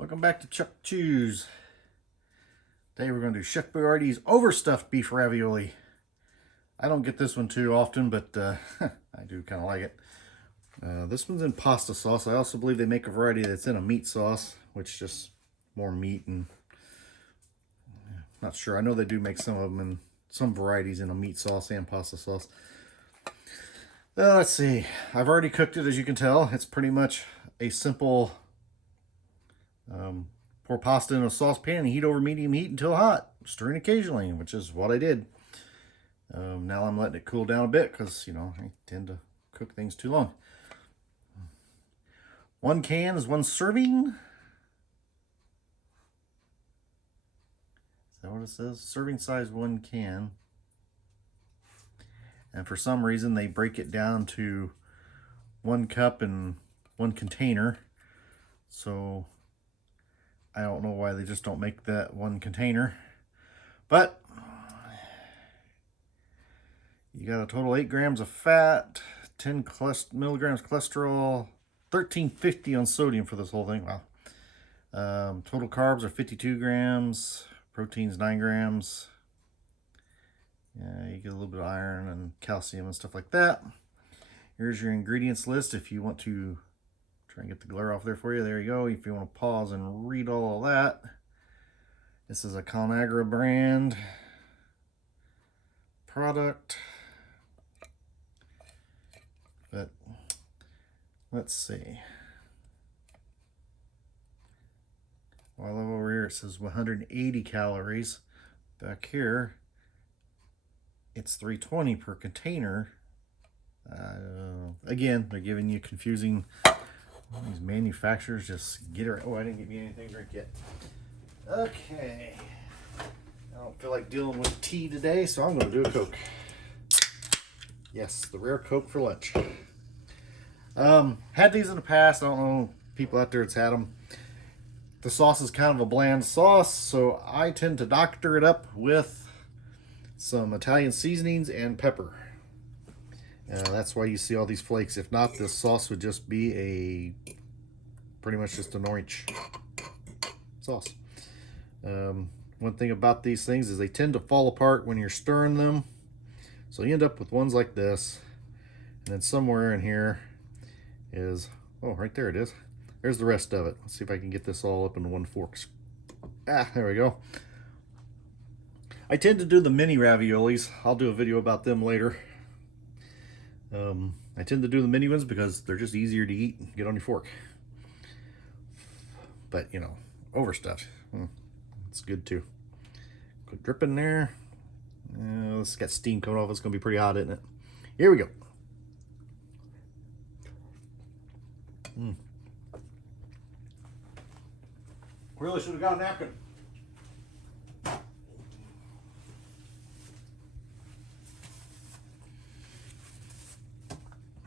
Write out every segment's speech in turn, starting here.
Welcome back to Chuck Chews. Today we're going to do Chef Boyardee's Overstuffed Beef Ravioli. I don't get this one too often, but I do kind of like it. This one's in pasta sauce. I also believe they make a variety that's in a meat sauce, which just more meat and not sure. I know they do make some of them in some varieties in a meat sauce and pasta sauce. Let's see. I've already cooked it, as you can tell. It's pretty much a simple pour pasta in a saucepan and heat over medium heat until hot, stirring occasionally, which is what I did. Now I'm letting it cool down a bit because, you know, I tend to cook things too long. 1 can is 1 serving. Is that what it says? Serving size 1 can. And for some reason they break it down to 1 cup and 1 container. So I don't know why they just don't make that 1 container. But you got a total 8 grams of fat, 10 milligrams cholesterol, 1350 on sodium for this whole thing. Wow. Total carbs are 52 grams, proteins 9 grams. Yeah, you get a little bit of iron and calcium and stuff like that. Here's your ingredients list if you want to try and get the glare off there for you. There you go. If you want to pause and read all of that. This is a Conagra brand product. But let's see. While over here it says 180 calories. Back here it's 320 per container. Again, they're giving you confusing. These manufacturers just get it right. Oh, I didn't get me anything to drink yet. Okay. I don't feel like dealing with tea today, so I'm going to do a Coke. Yes, the rare Coke for lunch. Had these in the past. I don't know people out there that's had them. The sauce is kind of a bland sauce, so I tend to doctor it up with some Italian seasonings and pepper. That's why you see all these flakes. If not, this sauce would just be pretty much just an orange sauce. One thing about these things is they tend to fall apart when you're stirring them. So you end up with ones like this. And then somewhere in here is, oh, right there it is. There's the rest of it. Let's see if I can get this all up into 1 fork. There we go. I tend to do the mini raviolis. I'll do a video about them later. I tend to do the mini ones because they're just easier to eat and get on your fork. But, you know, overstuffed. It's good too. Good drip in there. It's got steam coming off. It's going to be pretty hot, isn't it? Here we go. Really should have got a napkin.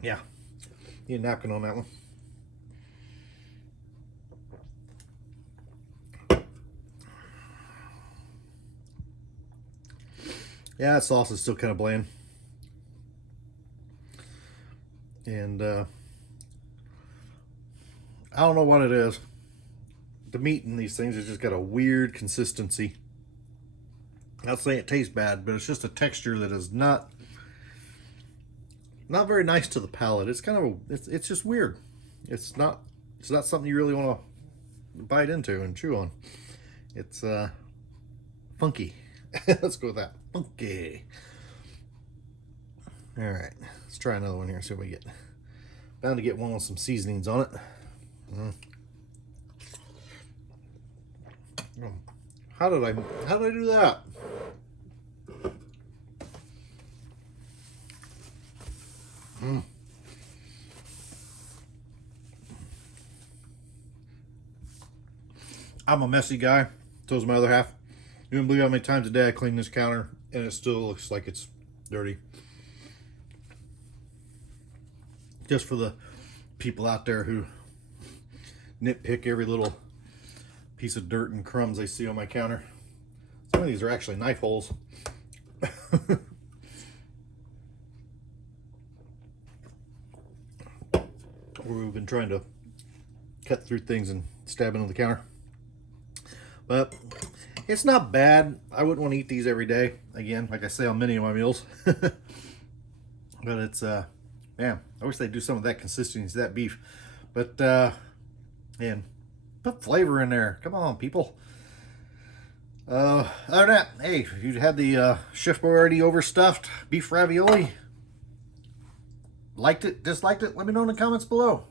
Yeah, need a napkin on that one. Yeah, that sauce is still kind of bland. And I don't know what it is. The meat in these things has just got a weird consistency. Not saying it tastes bad, but it's just a texture that is not very nice to the palate. It's kind of it's just weird. It's not something you really want to bite into and chew on. It's funky. Let's go with that. Funky. All right, let's try another one here. See what we get. Bound to get one with some seasonings on it. How did I do that? I'm a messy guy. So is my other half. You wouldn't believe how many times a day I clean this counter and it still looks like it's dirty. Just for the people out there who nitpick every little piece of dirt and crumbs they see on my counter. Some of these are actually knife holes. Where we've been trying to cut through things and stab into the counter. But it's not bad. I wouldn't want to eat these every day. Again, like I say on many of my meals. But it's, man, I wish they'd do some of that consistency to that beef. But, man, put flavor in there. Come on, people. Other than that, hey, if you had the Chef Boyardee Overstuffed Beef Ravioli, liked it, disliked it, let me know in the comments below.